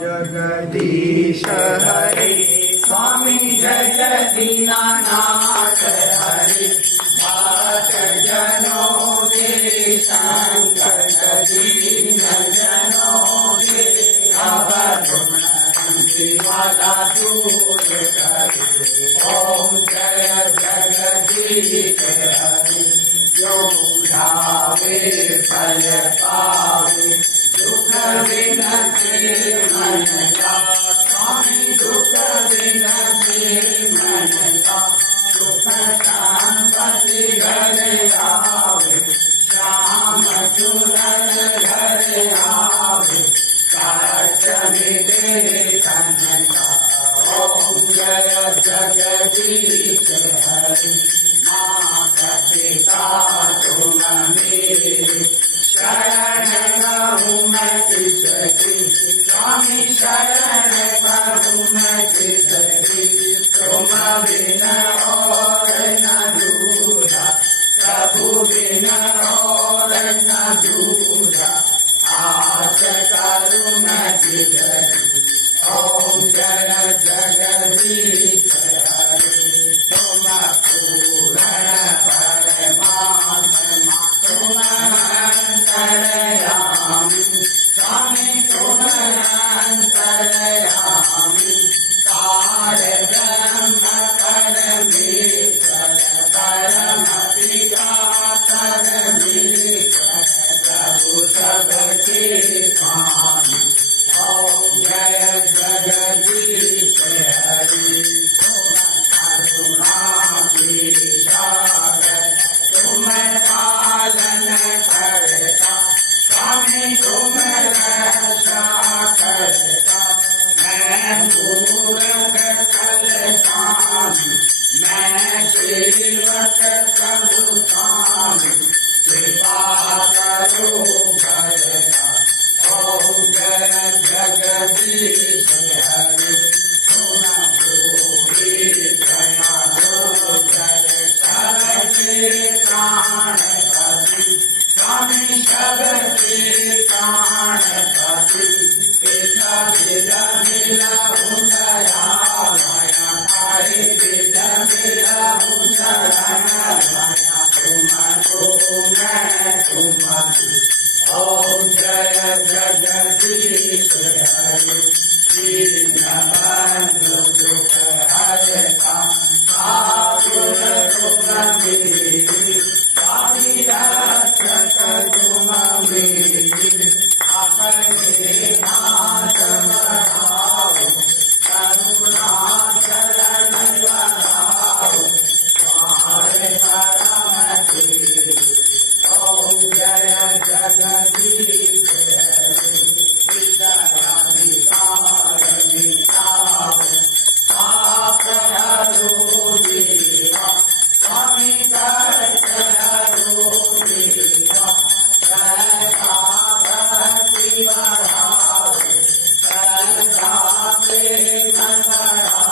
जगदीश हरे स्वामी जय जय दीनानाथ हरे भक्त जनों के संकट दीन जनों के अवधि वाला दूर करे। ओम जय जगदीश हरे जो ढावे फल पावे दुख विनते मन का स्वामी दुख विनते मन का सुख संपत्ति घर आवे श्याम चूरन घर आवे काट मिटे तन का। ओम जय जगदीश हरि माता पिता तुम मेरे शरण कहूँ मैं किसकी स्वामी शरण कहूँ मैं किसकी तुम बिन और न दूजा प्रभु बिन और न दूजा आस करूँ मैं किसकी। ओम जय जगदीश हरे तुम पूर्ण परमात्मा तुम अंतर्यामी स्वामी तुम अंतर्यामी सार ब्रह्म परमेश्वर परम पिता परमेश्वर प्रभु सबके स्वामी। ओम जय जगदीश हरि तुम करुणा की सागर तुम पालन करता स्वामी तुम रक्षा करता। मैं मूरख कलशामी मैं सेवक प्रभु स्वामी कृपा करो करता। ओम जय जगदीश हरि तुम भूरि क्षमा गोचर सबके प्राणपति स्वामी सबके प्राणपति विध विध मिलहु दयामया हरि विध मिलहु शरणमया तुम को मैं तुम्हारी। ओम जय जगदीश हरि दीनबंधु दुख हरता आतुर तुम मेरी स्वामी रक्षक तुम मेरी अपने हाथ बढ़ाओ करुणा चरण बढ़ाओ पार परम तेरी। ओम जय जगदीश हरि विदया विकार विकार पाप हरो देवा स्वामी कष्ट हरो देवा श्रद्धा भक्ति बढ़ाओ श्रद्धा प्रेम बढ़ाओ